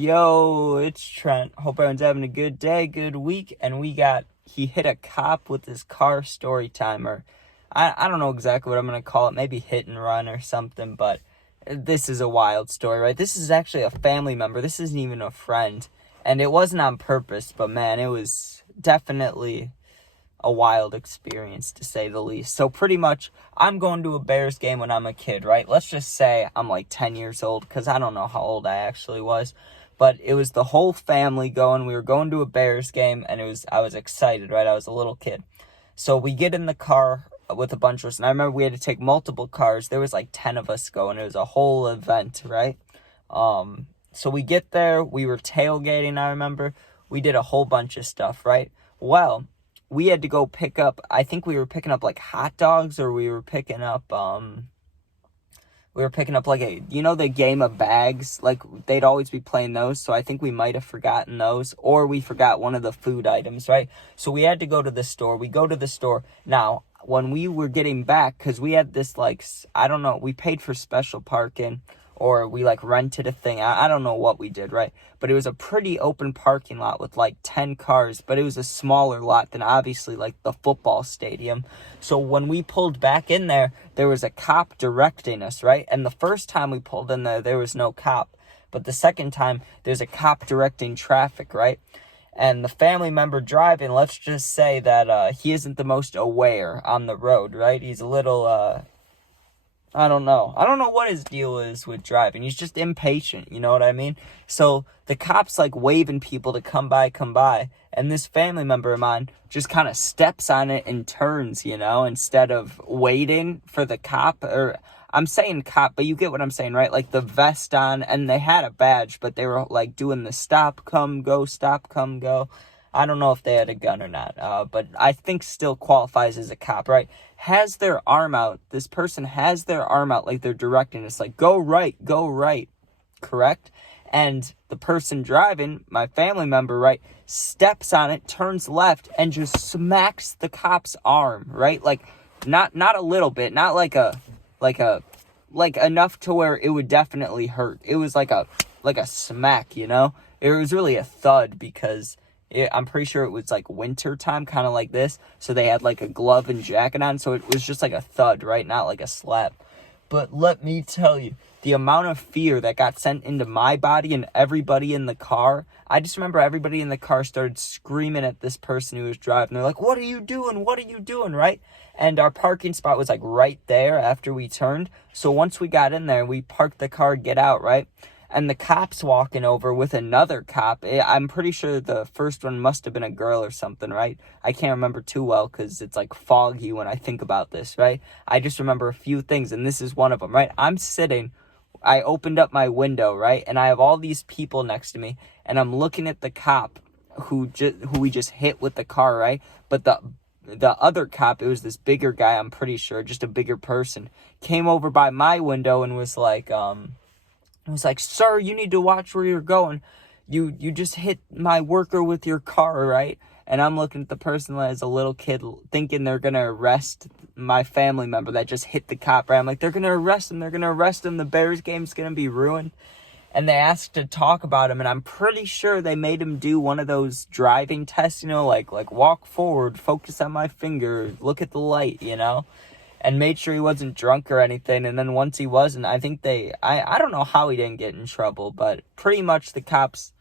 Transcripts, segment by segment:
Yo, it's Trent. Hope everyone's having a good day, good week. And he hit a cop with his car story timer. I don't know exactly what I'm going to call it. Maybe hit and run or something, but this is a wild story, right? This is actually a family member. This isn't even a friend. And it wasn't on purpose, but man, it was definitely a wild experience to say the least. So pretty much, I'm going to a Bears game when I'm a kid, right? Let's just say I'm like 10 years old, because I don't know how old I actually was. But it was the whole family going. We were going to a Bears game, and I was excited, right? I was a little kid. So we get in the car with a bunch of us, and I remember we had to take multiple cars. There was like 10 of us going. It was a whole event, right? So we get there. We were tailgating, I remember. We did a whole bunch of stuff, right? Well, we had to go pick up, I think we were picking up like hot dogs, or we were picking up like the game of bags, like they'd always be playing those. So I think we might have forgotten those, or we forgot one of the food items, right? So we had to go to the store. We go to the store. Now, when we were getting back, because we had this I don't know, we paid for special parking, or we rented a thing. I don't know what we did, right? But it was a pretty open parking lot with 10 cars, but it was a smaller lot than obviously the football stadium. So when we pulled back in there, there was a cop directing us, right? And the first time we pulled in there was no cop. But the second time, there's a cop directing traffic, right? And the family member driving, let's just say that he isn't the most aware on the road, right? He's a little, I don't know what his deal is with driving. He's just impatient, you know what I mean? So the cop's waving people to come by. And this family member of mine just kind of steps on it and turns, instead of waiting for the cop. Or I'm saying cop, but you get what I'm saying, right? The vest on, and they had a badge, but they were doing the stop, come, go, stop, come, go. I don't know if they had a gun or not, but I think still qualifies as a cop, right? Has their arm out. This person has their arm out like they're directing us, go right, correct? And the person driving, my family member, right, steps on it, turns left, and just smacks the cop's arm, right? Not a little bit, not like enough to where it would definitely hurt. It was like a smack, It was really a thud, because I'm pretty sure it was winter time, kind of like this. So they had a glove and jacket on. So it was just a thud, right? Not a slap. But let me tell you, the amount of fear that got sent into my body and everybody in the car. I just remember everybody in the car started screaming at this person who was driving. They're like, what are you doing? What are you doing? Right? And our parking spot was right there after we turned. So once we got in there, we parked the car, get out, right? And the cop's walking over with another cop. I'm pretty sure the first one must have been a girl or something, right? I can't remember too well, because it's foggy when I think about this, right? I just remember a few things, and this is one of them, right? I'm sitting, I opened up my window, right? And I have all these people next to me, and I'm looking at the cop who we just hit with the car, right? But the other cop, it was this bigger guy, I'm pretty sure, just a bigger person, came over by my window and was sir, you need to watch where you're going. You just hit my worker with your car, right? And I'm looking at the person as a little kid, thinking they're going to arrest my family member that just hit the cop, right? I'm like, they're going to arrest him. The Bears game's going to be ruined. And they asked to talk about him, and I'm pretty sure they made him do one of those driving tests, like walk forward, focus on my finger, look at the light, and made sure he wasn't drunk or anything. And then once he wasn't, I think I don't know how he didn't get in trouble, but pretty much the cops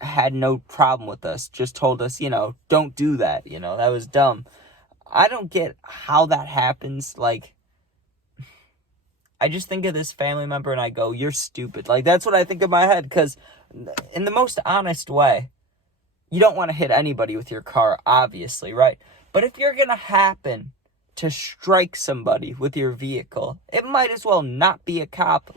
had no problem with us, just told us, don't do that, that was dumb. I don't get how that happens. I just think of this family member and I go, you're stupid. That's what I think in my head, because in the most honest way, you don't want to hit anybody with your car, obviously, right? But if you're going to happen to strike somebody with your vehicle, it might as well not be a cop.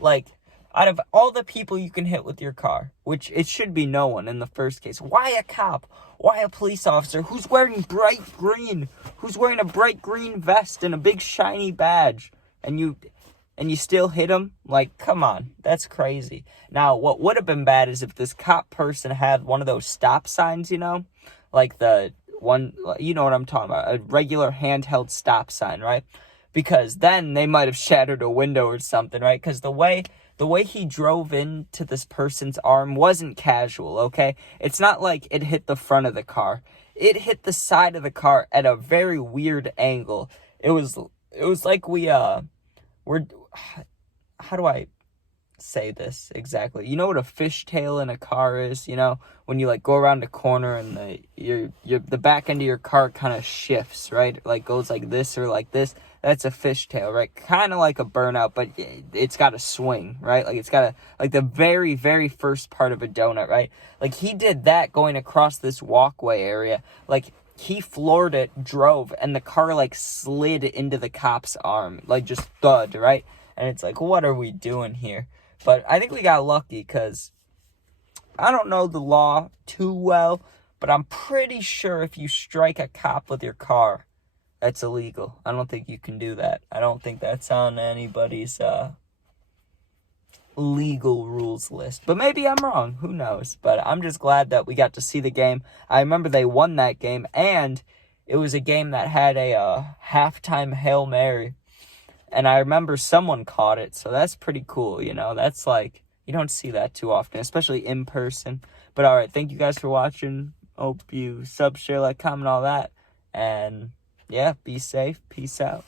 Out of all the people you can hit with your car, which it should be no one in the first case, why a cop? Why a police officer who's wearing bright green, who's wearing a bright green vest and a big shiny badge, and you still hit him? Come on, that's crazy. Now, what would have been bad is if this cop person had one of those stop signs, the one, you know what I'm talking about, a regular handheld stop sign, right? Because then they might have shattered a window or something, right? Because the way the way he drove into this person's arm wasn't casual, okay? It's not like it hit the front of the car. It hit the side of the car at a very weird angle. It was like we're, how do I say this exactly? You know what a fishtail in a car is, you know, when you like go around a corner and the back end of your car kind of shifts, right? Like goes like this or like this. That's a fishtail, right? Kind of like a burnout, but it's got a swing, right? Like it's got a, like the very, very first part of a donut, right? Like he did that going across this walkway area. Like he floored it, drove, and the car like slid into the cop's arm, like just thud, right? And it's like, what are we doing here? But I think we got lucky because I don't know the law too well, but I'm pretty sure if you strike a cop with your car, that's illegal. I don't think you can do that. I don't think that's on anybody's legal rules list. But maybe I'm wrong. Who knows? But I'm just glad that we got to see the game. I remember they won that game, and it was a game that had a halftime Hail Mary. And I remember someone caught it, so that's pretty cool, you know? That's like, you don't see that too often, especially in person. But alright, thank you guys for watching. Hope you sub, share, like, comment, all that. And yeah, be safe. Peace out.